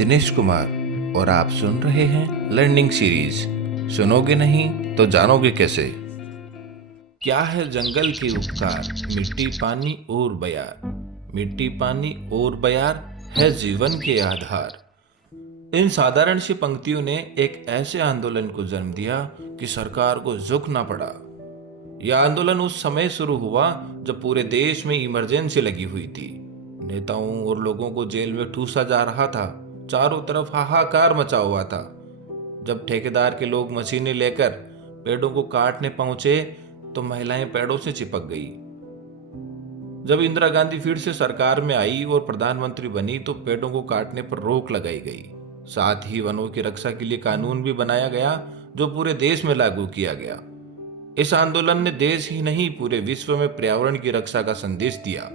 दिनेश कुमार और आप सुन रहे हैं लर्निंग सीरीज। सुनोगे नहीं तो जानोगे कैसे। क्या है जंगल के उपकार, मिट्टी पानी और बयार। मिट्टी पानी और बयार है जीवन के आधार। इन साधारण सी पंक्तियों ने एक ऐसे आंदोलन को जन्म दिया कि सरकार को झुकना पड़ा। यह आंदोलन उस समय शुरू हुआ जब पूरे देश में इमरजेंसी लगी हुई थी। नेताओं और लोगों को जेल में ठूसा जा रहा था। चारों तरफ हाहाकार मचा हुआ था। जब ठेकेदार के लोग मशीनें लेकर पेड़ों को काटने पहुंचे तो महिलाएं पेड़ों से चिपक गई। जब इंदिरा गांधी फिर से सरकार में आई और प्रधानमंत्री बनी तो पेड़ों को काटने पर रोक लगाई गई। साथ ही वनों की रक्षा के लिए कानून भी बनाया गया जो पूरे देश में लागू किया गया। इस आंदोलन ने देश ही नहीं पूरे विश्व में पर्यावरण की रक्षा का संदेश दिया।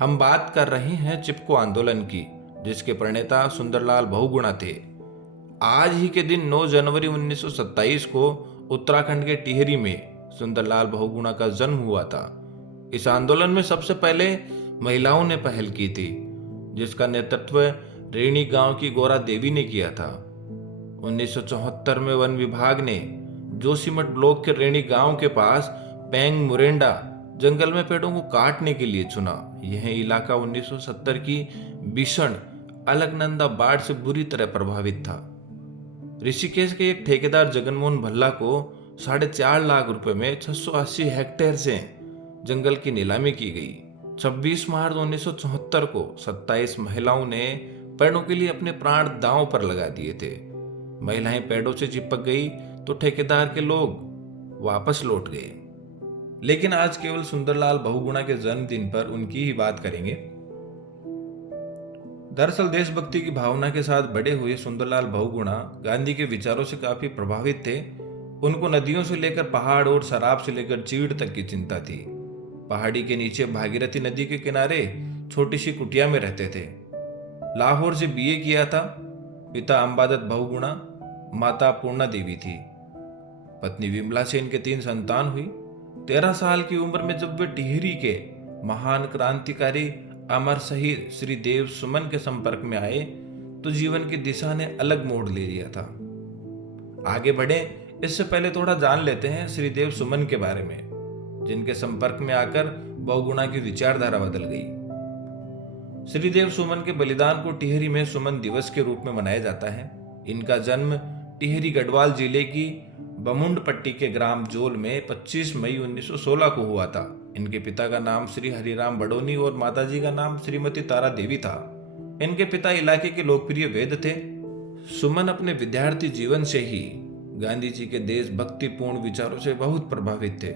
हम बात कर रहे हैं चिपको आंदोलन की, जिसके प्रणेता सुंदरलाल बहुगुणा थे। आज ही के दिन 9 जनवरी 1927 को उत्तराखंड के टिहरी में सुंदरलाल बहुगुणा का जन्म हुआ था। इस आंदोलन में सबसे पहले महिलाओं ने पहल की थी, जिसका नेतृत्व रेणी गांव की गोरा देवी ने किया था। 1974 में वन विभाग ने जोशीमठ ब्लॉक के रेणी गांव के पास पेंग मुरेंडा जंगल में पेड़ों को काटने के लिए चुना। यह इलाका 1970 की भीषण अलकनंदा बाढ़ से बुरी तरह प्रभावित था। ऋषिकेश के एक ठेकेदार जगनमोहन भल्ला को 4.5 लाख रुपए में 680 हेक्टेयर से जंगल की नीलामी की गई। 26 मार्च 1974 को 27 महिलाओं ने पेड़ों के लिए अपने प्राण दांव पर लगा दिए थे। महिलाएं पेड़ों से चिपक गई तो ठेकेदार के लोग वापस लौट गए। लेकिन आज केवल सुंदरलाल बहुगुणा के जन्मदिन पर उनकी ही बात करेंगे। दरअसल देशभक्ति की भावना के साथ बड़े हुए सुंदरलाल बहुगुणा गांधी के विचारों से काफी प्रभावित थे। उनको नदियों से लेकर पहाड़ और शराब से लेकर चीड़ तक की चिंता थी। पहाड़ी के नीचे भागीरथी नदी के किनारे छोटी सी कुटिया में रहते थे। लाहौर से बीए किया था। पिता अंबादत्त बहुगुणा, माता पूर्णा देवी थी। पत्नी विमला से इनके 3 संतान हुई। 13 साल की उम्र में जब वे टिहरी के महान क्रांतिकारी अमर शहीद श्री देव सुमन के संपर्क में आए तो जीवन की दिशा ने अलग मोड़ ले लिया था। आगे बढ़े इससे पहले थोड़ा जान लेते हैं श्री देव सुमन के बारे में, जिनके संपर्क में आकर बहुगुणा की विचारधारा बदल गई। श्रीदेव सुमन के बलिदान को टिहरी में सुमन दिवस के रूप में मनाया जाता है। इनका जन्म टिहरी गढ़वाल जिले की बमुंडपट्टी के ग्राम जोल में 25 मई 1916 को हुआ था। इनके पिता का नाम श्री हरिराम बडोनी और माताजी का नाम श्रीमती तारा देवी था। इनके पिता इलाके के लोकप्रिय वैद्य थे। सुमन अपने विद्यार्थी जीवन से ही गांधी जी के देशभक्तिपूर्ण विचारों से बहुत प्रभावित थे।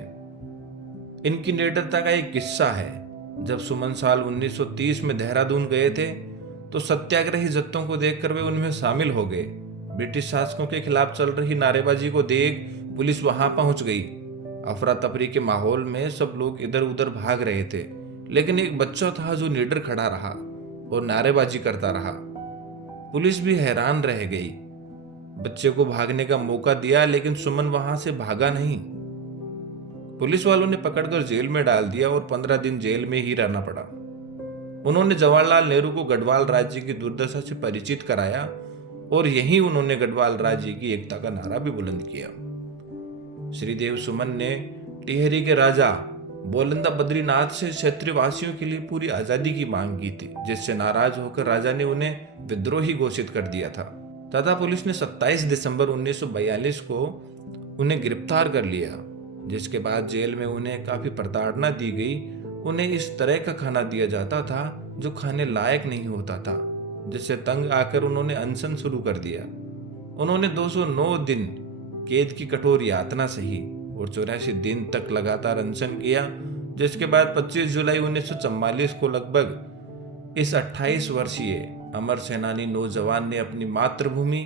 इनकी निडरता का एक किस्सा है। जब सुमन साल 1930 में देहरादून गए थे तो सत्याग्रही जत्थों को देखकर वे उनमें शामिल हो गए। ब्रिटिश शासकों के खिलाफ चल रही नारेबाजी को देख पुलिस वहां पहुंच गई। अफरा तफरी के माहौल में सब लोग इधर उधर भाग रहे थे, लेकिन एक बच्चा था जो निडर खड़ा रहा और नारेबाजी करता रहा। पुलिस भी हैरान रह गई। बच्चे को भागने का मौका दिया लेकिन सुमन वहां से भागा नहीं। पुलिस वालों ने पकड़कर जेल में डाल दिया और 15 दिन जेल में ही रहना पड़ा। उन्होंने जवाहरलाल नेहरू को गढ़वाल राज्य की दुर्दशा से परिचित कराया और यहीं उन्होंने गढ़वाल राज्य की एकता का नारा भी बुलंद किया। श्रीदेव सुमन ने टिहरी के राजा बोलंदा बद्रीनाथ से क्षेत्रीय वासियों के लिए पूरी आजादी की मांग की थी, जिससे नाराज होकर राजा ने उन्हें विद्रोही घोषित कर दिया था तथा पुलिस ने 27 दिसंबर 1942 को उन्हें गिरफ्तार कर लिया, जिसके बाद जेल में उन्हें काफी प्रताड़ना दी गई। उन्हें इस तरह का खाना दिया जाता था जो खाने लायक नहीं होता था, जिससे तंग आकर उन्होंने अनशन शुरू कर दिया। उन्होंने 209 दिन कैद की कठोर यातना सही और 84 दिन तक लगातार अनशन किया, जिसके बाद 25 जुलाई 1944 को लगभग इस 28 वर्षीय अमर सेनानी नौजवान ने अपनी मातृभूमि,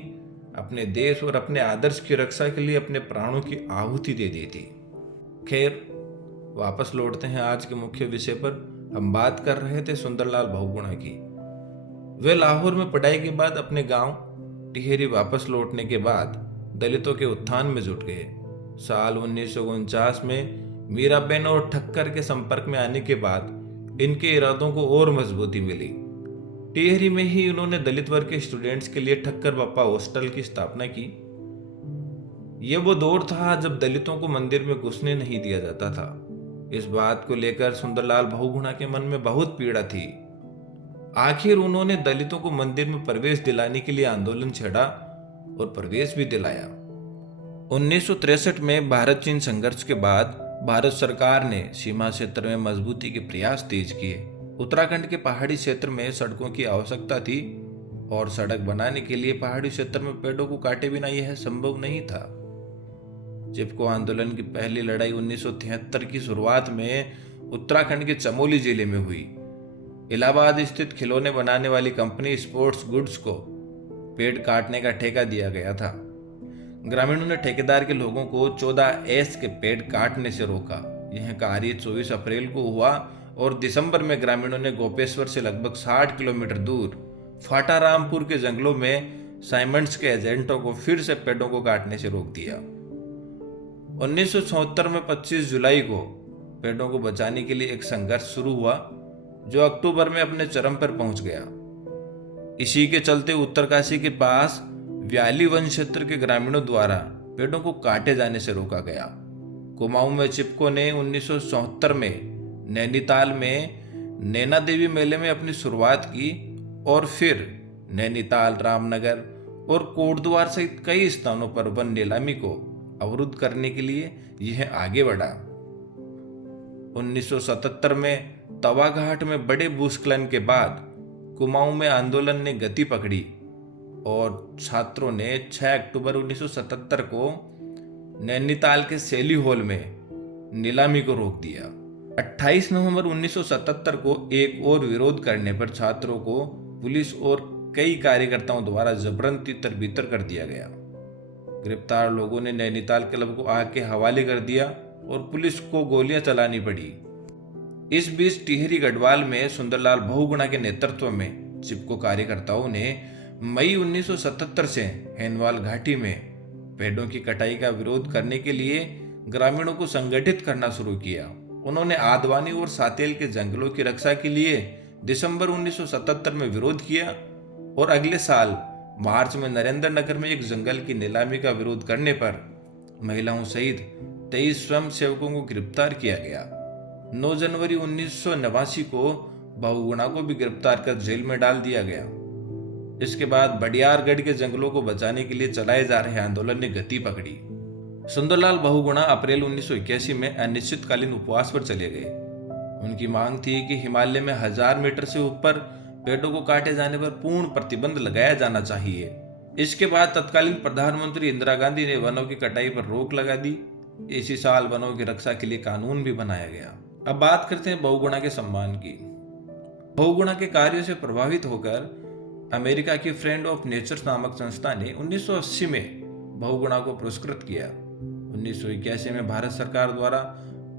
अपने देश और अपने आदर्श की रक्षा के लिए अपने प्राणों की आहुति दे दी थी। खैर, वापस लौटते हैं आज के मुख्य विषय पर। हम बात कर रहे थे सुंदरलाल बहुगुणा की। वे लाहौर में पढ़ाई के बाद अपने गांव टिहरी वापस लौटने के बाद दलितों के उत्थान में जुट गए। साल 1949 में मीराबेन और ठक्कर के संपर्क में आने के बाद इनके इरादों को और मजबूती मिली। टिहरी में ही उन्होंने दलित वर्ग के स्टूडेंट्स के लिए ठक्कर बप्पा हॉस्टल की स्थापना की। ये वो दौर था जब दलितों को मंदिर में घुसने नहीं दिया जाता था। इस बात को लेकर सुंदरलाल बहुगुणा के मन में बहुत पीड़ा थी। आखिर उन्होंने दलितों को मंदिर में प्रवेश दिलाने के लिए आंदोलन छेड़ा और प्रवेश भी दिलाया। 1963 में भारत चीन संघर्ष के बाद भारत सरकार ने सीमा क्षेत्र में मजबूती के प्रयास तेज किए। उत्तराखंड के पहाड़ी क्षेत्र में सड़कों की आवश्यकता थी और सड़क बनाने के लिए पहाड़ी क्षेत्र में पेड़ों को काटे बिना यह संभव नहीं था। चिपको आंदोलन की पहली लड़ाई 1973 की शुरुआत में उत्तराखंड के चमोली जिले में हुई। इलाहाबाद स्थित खिलौने बनाने वाली कंपनी स्पोर्ट्स गुड्स को पेड़ काटने का ठेका दिया गया था। ग्रामीणों ने ठेकेदार के लोगों को 14 एस के पेड़ काटने से रोका। यह कार्य 24 अप्रैल को हुआ और दिसंबर में ग्रामीणों ने गोपेश्वर से लगभग 60 किलोमीटर दूर फाटारामपुर के जंगलों में साइमंड्स के एजेंटों को फिर से पेड़ों को काटने से रोक दिया। 1974 में 25 जुलाई को पेड़ों को बचाने के लिए एक संघर्ष शुरू हुआ जो अक्टूबर में अपने चरम पर पहुंच गया। इसी के चलते उत्तरकाशी के पास व्याली वन क्षेत्र के ग्रामीणों द्वारा पेड़ों को काटे जाने से रोका गया। कुमाऊं में चिपको ने 1974 में नैनीताल में नैना देवी मेले में अपनी शुरुआत की और फिर नैनीताल, रामनगर और कोटद्वार सहित कई स्थानों पर वन नीलामी को अवरुद्ध करने के लिए यह आगे बढ़ा। 1977 में तवाघाट में बड़े भूस्खलन के बाद कुमाऊं में आंदोलन ने गति पकड़ी और छात्रों ने 6 अक्टूबर 1977 को नैनीताल के सैली हॉल में नीलामी को रोक दिया। 28 नवंबर 1977 को एक और विरोध करने पर छात्रों को पुलिस और कई कार्यकर्ताओं द्वारा जबरन तितर बितर कर दिया गया। गिरफ्तार लोगों ने नैनीताल क्लब को आग के हवाले कर दिया और पुलिस को गोलियां चलानी पड़ी। इस बीच टिहरी गढ़वाल में सुंदरलाल बहुगुणा के नेतृत्व में चिपको कार्यकर्ताओं ने मई 1977 से हैनवाल घाटी में पेड़ों की कटाई का विरोध करने के लिए ग्रामीणों को संगठित करना शुरू किया। उन्होंने आदवानी और सातेल के जंगलों की रक्षा के लिए दिसंबर 1977 में विरोध किया और अगले साल मार्च में नरेंद्र नगर में एक जंगल की नीलामी का विरोध करने पर महिलाओं सहित 23 स्वयं सेवकों को गिरफ्तार किया गया। 9 जनवरी 1989 को बहुगुणा को भी गिरफ्तार कर जेल में डाल दिया गया। इसके बाद बडियारगढ़ के जंगलों को बचाने के लिए चलाए जा रहे आंदोलन ने गति पकड़ी। सुंदरलाल बहुगुणा अप्रैल 1981 में अनिश्चितकालीन उपवास पर चले गए। उनकी मांग थी कि हिमालय में 1000 मीटर से ऊपर पेड़ों को काटे जाने पर पूर्ण प्रतिबंध लगाया जाना चाहिए। इसके बाद तत्कालीन प्रधानमंत्री इंदिरा गांधी ने वनों की कटाई पर रोक लगा दी। इसी साल वनों की रक्षा के लिए कानून भी बनाया गया। अब बात करते हैं बहुगुणा के सम्मान की। बहुगुणा के कार्यों से प्रभावित होकर अमेरिका की फ्रेंड ऑफ नेचर नामक संस्था ने 1980 में बहुगुणा को पुरस्कृत किया। 1981 में भारत सरकार द्वारा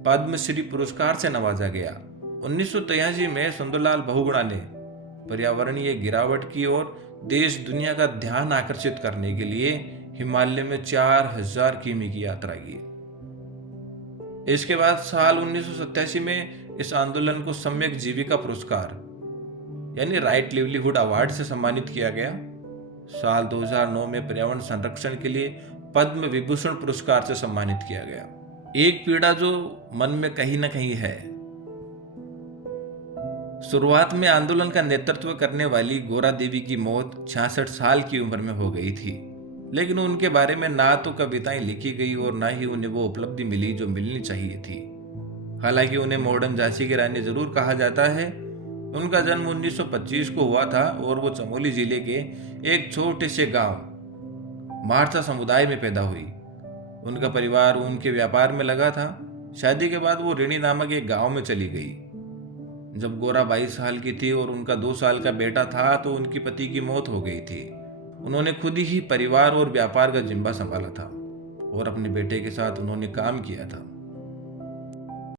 पद्मश्री पुरस्कार से नवाजा गया। 1983 में सुंदरलाल बहुगुणा ने पर्यावरणीय गिरावट की और देश दुनिया का ध्यान आकर्षित करने के लिए हिमालय में 4000 किमी की यात्रा की। इसके बाद साल 1987 में इस आंदोलन को सम्यक जीविका पुरस्कार यानी राइट लिवलीहुड अवार्ड से सम्मानित किया गया। साल 2009 में पर्यावरण संरक्षण के लिए पद्म विभूषण पुरस्कार से सम्मानित किया गया। एक पीड़ा जो मन में कहीं ना कहीं है। शुरुआत में आंदोलन का नेतृत्व करने वाली गोरा देवी की मौत 66 साल की उम्र में हो गई थी, लेकिन उनके बारे में ना तो कविताएं लिखी गई और ना ही उन्हें वो उपलब्धि मिली जो मिलनी चाहिए थी। हालांकि उन्हें मॉडर्न झांसी की रानी जरूर कहा जाता है। उनका जन्म 1925 को हुआ था और वो चमोली जिले के एक छोटे से गांव मारसा समुदाय में पैदा हुई। उनका परिवार उनके व्यापार में लगा था। शादी के बाद वो ऋणी नामक एक गांव में चली गई। जब गोरा 22 साल की थी और उनका 2 साल का बेटा था तो उनकी पति की मौत हो गई थी। उन्होंने खुद ही परिवार और व्यापार का जिम्मा संभाला था और अपने बेटे के साथ उन्होंने काम किया था।